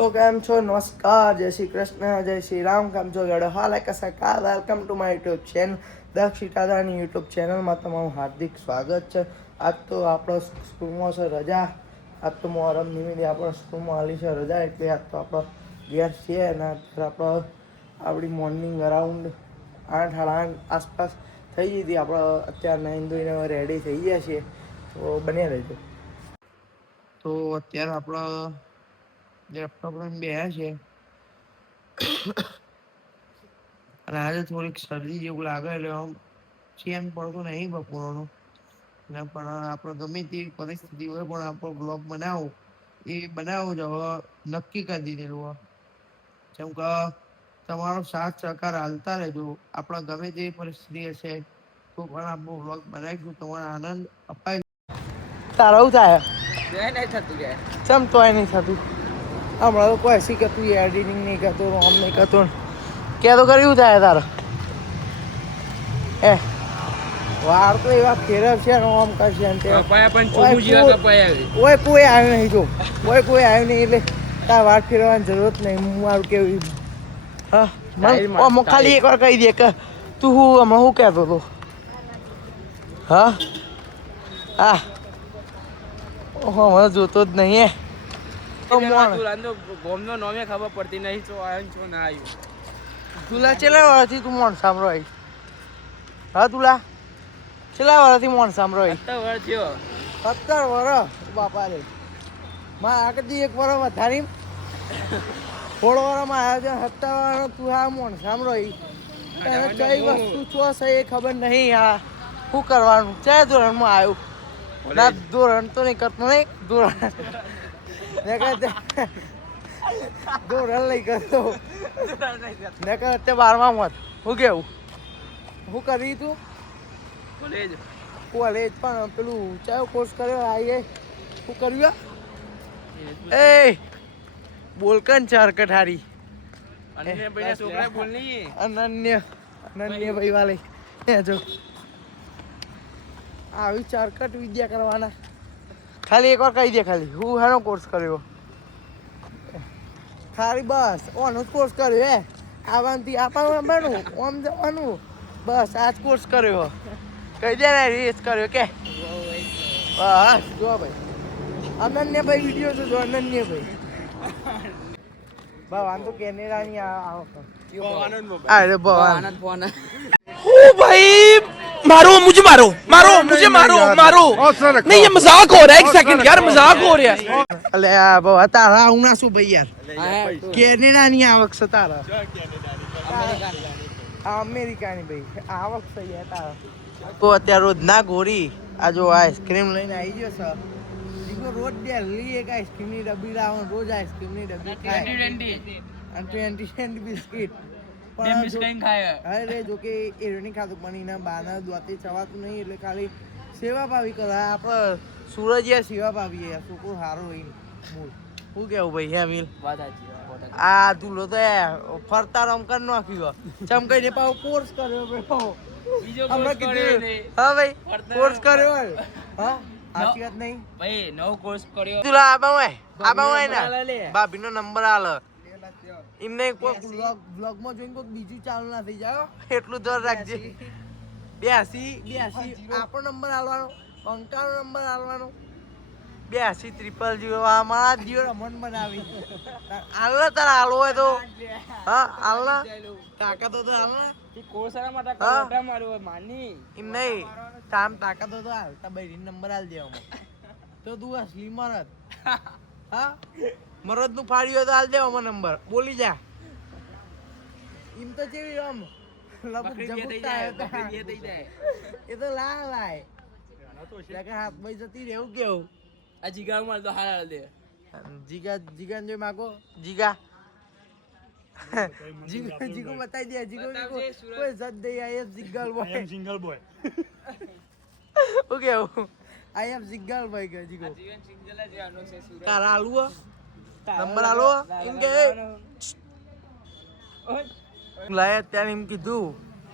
तो केम छो नमस्कार जय श्री कृष्ण जय श्री राम केम छो गड़ो हाल है कसा का welcome to my YouTube channel Dakshita Dani YouTube channel में तमाરું हार्दिक स्वागत है। आज तो आप स्कूल में से रजा आज तो मोहरम निमित्ते आप स्कूल में हाली से रजा એટલે आज तो आप ઘેર છીએ અને અત્યારે આપણી મોર્નિંગ અરાઉન્ડ 8:30 આસપાસ થઈ ગઈ હતી। આપણે અત્યારે નાઈન ધોઈને રેડી થઈ ગયા છીએ તો બન્યા રહેજો। તો અત્યારે આપણે લેપટોપ લઈને બેહ્યા છે અને આજે થોડીક શરદી જેવું લાગે એટલે આમ ચેન પડતો નહીં બપોરનો ને પણ આપણે ગમે તેવી પરિસ્થિતિ હોય પણ આપણો બ્લોગ બનાવો એ બનાવવો જ હવે નક્કી કરી દીધેલું। જેમ કે તમારો સાથ સહકાર હાલતા રહેજો। આપણે ગમે તેવી પરિસ્થિતિ હશે તો પણ આપણો બ્લોગ બનાવીશું, તમારો આનંદ અપાય। તારા શું થાય? નહીં થતું યાર, ચમ તોય નહીં થતું। હમણાં તો કોઈ શીખે તું એડિટિંગ નહીં કરતો, આમ નહીં કરતો કે તો કર્યું થાય તારે એ વાર તો એવા ફેરવ છે ને આમ કરશે ને તે ઓય કોઈ આવ્યું નહીં જો કોઈ આવ્યું નહીં એટલે તાર વાર ફેરવવાની જરૂરત નહીં। હું મારું કેવું હા ખાલી એકવાર કહી દે કે તું હું હમણાં શું કહેતો હતો? હા હા હમણાં જોતો જ નહીં ગોમનો નોમે ખબર પડતી નહીં છો આવ્યો છો ના આવ્યું। તુલા ચેલા વર્ષથી તું મોણ સાંભળો આવી? હા તુલા ચેલા વર્ષથી મોણ સાંભળો આવી? 17 વર્ષ થયો। 17 વર્ષ બાપા રે માં આગળથી એક વર્ષ વધારી થોડો વર્ષમાં આવ્યો છે 17 વર્ષ તું આ મોણ સાંભળો આવી કઈ વસ્તુ છો છે એ ખબર નહીં। આ શું કરવાનું ચાર ધોરણમાં આવ્યું ના ધોરણ તો નહીં કરતો નહીં ધોરણ ધોરણ લઈ કરતો ને કર અત્યારે 12મા મત શું કેવું શું કરી તું? કોલેજ પણ પેલું ચાયો કોર્સ કર્યો આઈએ શું કર્યું? એ બોલકન ચારકટ હારી અનન્ય ભાઈ વાલે જો આવી ચારકટ વિદ્યા કરવાના। ખાલી એકવાર કહી દે ખાલી હું હેનો કોર્સ કર્યો ખાલી બસ ઓનો કોર્સ કર્યો હે આવવાથી આપવાનું ઓમ જવાનું બસ આ જ કોર્સ કર્યો કહી દે ને રેસ કર્યો કે બસ જો ભાઈ અનન્યભાઈ વિડીયો તો જો અનન્યભાઈ ભવાન તો કેનેડાની અરે ભવાન ओ भाई मारो मुझे मारो मारो मुझे मारो मारो नहीं ये मजाक हो रहा है। एक सेकंड यार मजाक हो रहा है। અલે આ બહુ તારા ઉના શું ભાઈ યાર કેનેડાની આવક છે તારા અમેરિકાની ભાઈ આવક છે યાર તારા। તો અત્યારે રોજ ના ગોરી આ જો આઈસ્ક્રીમ લઈને આવી ગયો છે દીકો રોજ ડેલી એક આઈસ્ક્રીમની ડબ્બી લાવો રોજ આઈસ્ક્રીમની ડબ્બી ખાય 20 બિસ્કિટ અરે જો કે એની ખાતું પણ એના બાના દ્વારથી ચવાતું નહીં એટલે ખાલી સેવા ભાવી કરાય આપણે સુરજિયા સેવા ભાવીએ છોકરો સારો હોય મૂળ શું કેવું ભાઈ હે મિલ આ ધૂલો તો ફરતા રમ કરી નાખ્યું ચમ કઈને પાછો કોર્સ કર્યો હમણાં કીધું હા ભાઈ કોર્સ કર્યો હા સાચી વાત નહીં ભાઈ નવો કોર્સ કર્યો તુલા આબા હોય ને ભાભીનો નંબર આલ એમને કોઈ બ્લોગમાં જોઈને કોઈ બીજું ચાલુ ના થઈ જાય એટલું દર રાખજે 82 આપણો નંબર આલવાનો પંકાનો નંબર આલવાનો 82 000 મારા જીવ રમણ બનાવી આલના તારા આલો હોય તો હા આલના તાકાત તો આલના કોર્સરા માટે કોટા માર્યો માની એમ નહીં તામ તાકાત તો હાલ તા ભાઈ નંબર આલ દેવામાં તો તું અસલી મરદ હા મરદ નું ફાડ્યું તો હાલ દેવો મને નંબર બોલી જા એમ તો જેવી આમ એ તો લાય હાથમાં જતી રહેવું કેવું આ જીગા માર તો હાલ દે જીગા જોઈ માગો જીગા જીગો બતાવી દે જીગો કોઈ જત દે I am single boy okay I am single boy કે જીગો જીવન સિંગલ જ આનો છે સુરત તારા આલુ નંબર આલો એમ કે લાય ત્યારે એમ કીધું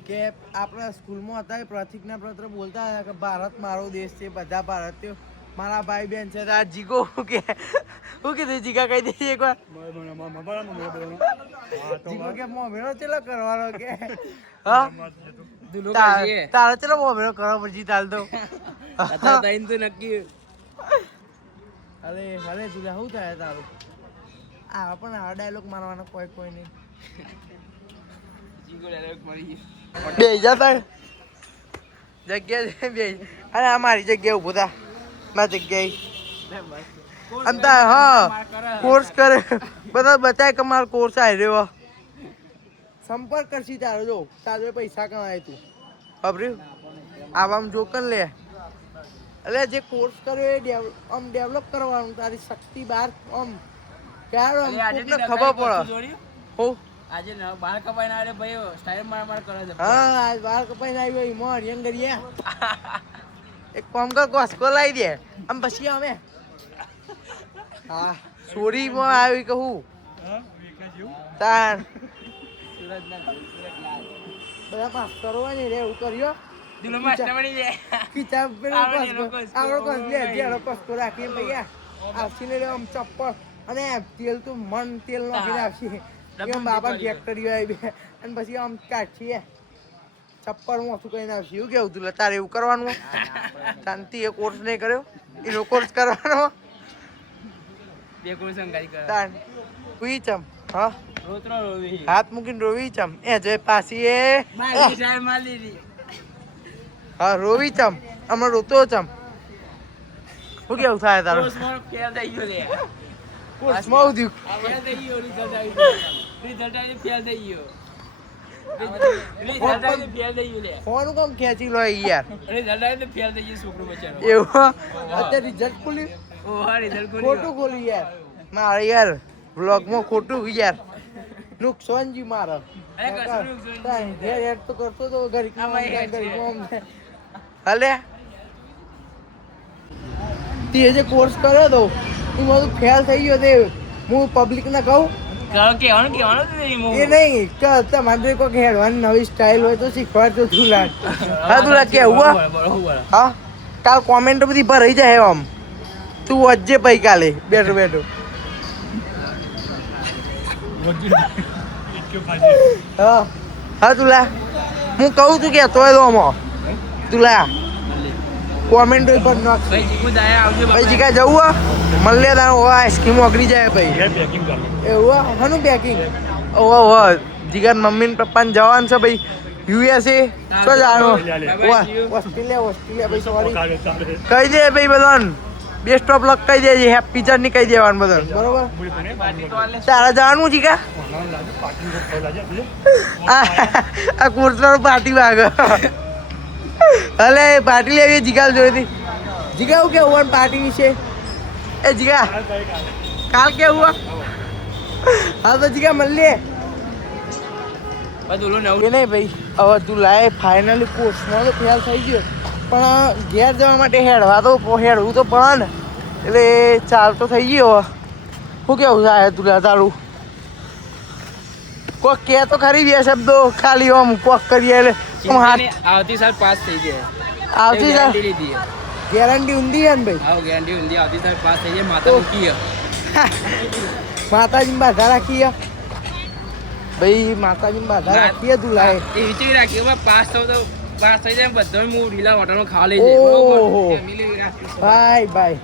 કે આપણા સ્કૂલમાં હતા પ્રતિજ્ઞા પત્ર બોલતા હતા કે ભારત મારો દેશ છે બધા ભારતીયો મારા ભાઈ બેન છે આ જીગો શું કીધું જીગા કહી દેજે એકવાર જીગો કે મોમેરો ચેલો કરવાનો કે હા દુલો કરીએ તારે ચલો મોમેરો કરવા પછી તાલ તો અત્યારે તાઈન તો નક્કી અરે તુલા શું થાય તારું આ પણ આ ડાયલોગ મારવાનો કોઈ નહીં જીગો ડાયરેક્ટ મરી બે જતા જગ્યા બે અરે આ મારી જગ્યાએ ઉભો થા મારી જગ્યાએ અંતા હા કોર્સ કરે બધા બતાય કે મારો કોર્સ આવી રહ્યો સંપર્ક કરશી તારો જો તારો પૈસા કમાય તું ખબર્યું આવામાં જોકન લે એટલે જે કોર્સ કર્યો એ આમ ડેવલપ કરવાનું તારી શક્તિ બહાર આમ ક્યારે આમ કોકને ખબર પડે હો આજે બાર કપાઈને આવે ભાઈ સ્ટાઈલ માર કરે છે હા આજ બાર કપાઈને આવ્યો ઈ મોર યંગરિયા એક કામ કર કોસ્કો લાવી દે આમ પછી અમે હા સોરી માં આવી કહું તાર બધા માસ્ટરો હોય ને રે એવું કર્યો દિલો માસ્ટર બની જાય કિતાબ પેલો આવડો કોસ લે જેડો કોસ્કો રાખી ભૈયા આવશી લે આમ ચપ્પલ અને તેલ તો મન તેલ નાખીને આવશી એમ બાપા ફેક્ટરી આવી બે અને પછી આમ કાઢીએ ચપ્પલ માં શું કહીને આવશે એવું કેવું તું તારે એવું કરવાનું શાંતિ એ કોર્સ નહીં કર્યો એનો કોર્સ કરવાનો બે કોર્સ અંગારી કરે તાન ઉઈ ચમ હા રોતરો રોવી હાથ મૂકીને રોવી ચમ એ જે પાછી એ મારી સાહેબ માર લીધી હા રોવી ચમ હમણાં રોતો ચમ શું કેવું થાય તારું કોર્સ માં ફેલ થઈ ગયો લે કોર્સ માં ઉદ્યું ફેલ થઈ ગયો રિઝલ્ટ આવી ફેલ થઈ ગયો રિઝલ્ટ આવી ફેલ થઈ ગયો લે ફોન કોમ ખેંચી લો યાર રિઝલ્ટ આવી ફેલ થઈ ગયો છોકરો બચારો એવું અત્યારે રિઝલ્ટ ખોલ્યું ઓ હા રિઝલ્ટ ખોટું ખોલ્યું યાર મારે યાર વ્લોગમાં ખોટું યાર નુકસાનજી મારે અરે કશું નુકસાન ઘેર હેડ તો કરતો તો આમાં હેડ છે. ગરીબ હલે તે જે કોર્સ કર્યો તો એ બધું ફેલ થઈ ગયો તે હું પબ્લિક ને કહું કેવાનું એ નહીં કે તમારે કોઈ હેડવાની નવી સ્ટાઇલ હોય તો શીખવાડજો તું લાગ હા તું લાગ કેવું હા કાલ કોમેન્ટ બધી ભરાઈ જાય આમ તું વજ્જે પૈ કાલે બેઠો બેઠો હા હા તુલા હું કહું તું કે તોય દો આમાં તુલા કોમેન્ટ પર નાખ ભાઈ જીગુ દાયા આવજો ભાઈ જીગા જવું મળે તારો આઈસ્ક્રીમ ઓગળી જાય ભાઈ એવું હનું પેકિંગ ઓહો ઓહો જીગા મમ્મી ને પપ્પા ને જવાનું છે ભાઈ યુએસએ શું જવાનું ઓસ્ટ્રેલિયા ભાઈ સોરી કહી દે ભાઈ બધાને બેસ્ટ ઓફ લક કહી દેજે હેપી જર્ની કહી દેવાનું બધાને બરોબર તારા જવાનું જીગા આ કુર્તાનો પાર્ટી વાગ અલે પાર્ટી લેવી જીગા જોઈતી જીગા એવું કેવું પાર્ટી વિશે એ જીગા કાલ કેવું હા તો જીગા મળીએ બધું એ નહીં ભાઈ હવે તું લાય ફાઇનલી કોર્સમાં તો ફેલ થઈ ગયો પણ ઘેર જવા માટે હેડવું તો પણ એટલે ચાલ તો થઈ ગયો શું કેવું થાય તું તારું કોક કે તો ખરી બે શબ્દો ખાલી આમ કોક કરીએ એટલે આવતી સાલ પાસ થઈ જાય આવતી ગેરંટી લીધી ગેરંટી ઊંધી છે ને ભાઈ આવ ગેરંટી ઊંધી આવતી સાલ પાસ થઈ જાય માતા મૂકી માતાજી બાધા રાખીએ ભાઈ માતાજી બાધા રાખીએ તું લાય એ વિચારી રાખી પાસ થયો તો પાસ થઈ જાય બધો હું લીલા હોટલમાં ખાવા લઈ ઓહો. જાય ભાઈ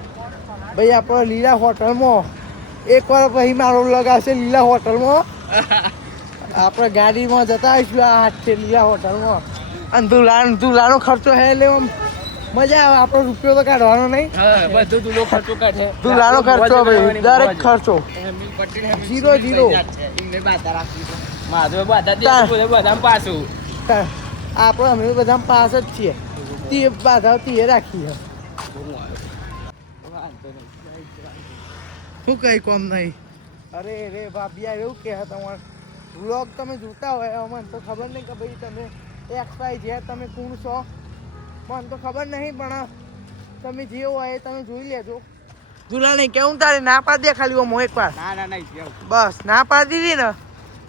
ભાઈ આપણો લીલા હોટલમાં એક વાર પછી મારો લગાવશે લીલા હોટલમાં આપણે ગાડીમાં જતા આવીશું આ હાથે લીલા હોટલમાં અને તુલાનો ખર્ચો હે એટલે આમ મજા આવે આપણો રૂપિયો તો કાઢવાનો નહીં બધું તું ખર્ચો કાઢે તુલાનો ખર્ચો ભાઈ દરેક ખર્ચો 0 માધવે બધા પાછું આપણે અમે બધા પાસ જ છીએ તે બાધા તે રાખીએ શું કઈ કોમ નહીં અરે રે ભાભી એવું કે તમારે વ્લોગ તમે જોતા હોય અમને તો ખબર નહીં કે ભાઈ તમે XYZ તમે કોણ છો મને તો ખબર નહીં પણ તમે જે હોય એ તમે જોઈ લેજો દુલા નહીં કેવું તારે ના પાડી દે ખાલી આમ એક વાર ના નહીં બસ ના પાડી દીધી ને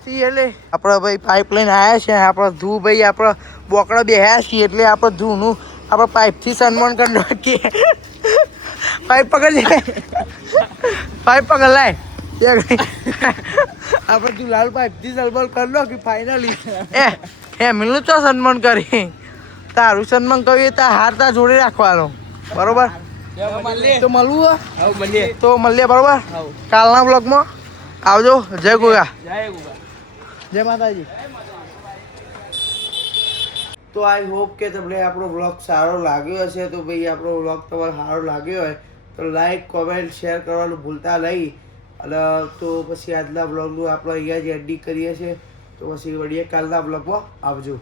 તી એટલે આપણે ભાઈ પાઇપલાઇન આવ્યા છે આપણે ધૂ ભાઈ આપણે બોકડા બેહ્યા છીએ એટલે આપણે ધૂનું આપણે પાઇપથી સન્માન કરી નાખીએ પાઇપ પકડ પાઇપ પકડ લાય આપણે તું લાલ પાઇપ થી સલબલ કર લો કે ફાઇનલી એ મિલું તો સન્માન કરી તારું સન્માન કર્યું તા હાર તા જોડે રાખવાનો બરોબર તો મળવું તો મળીએ બરોબર કાલના બ્લોગમાં આવજો જય ગુગા જય માતાજી તો આઈ હોપ કે તમને આપણો બ્લોગ સારો લાગ્યો હશે તો ભાઈ આપણો બ્લોગ તમારે સારો લાગ્યો હોય તો લાઈક કોમેન્ટ શેર કરવાનું ભૂલતા નહીં અને તો પછી આજના બ્લોગનું આપણે અહીંયા જ એન્ડિંગ કરીએ છીએ તો પછી વળીએ કાલના બ્લોગમાં આવજો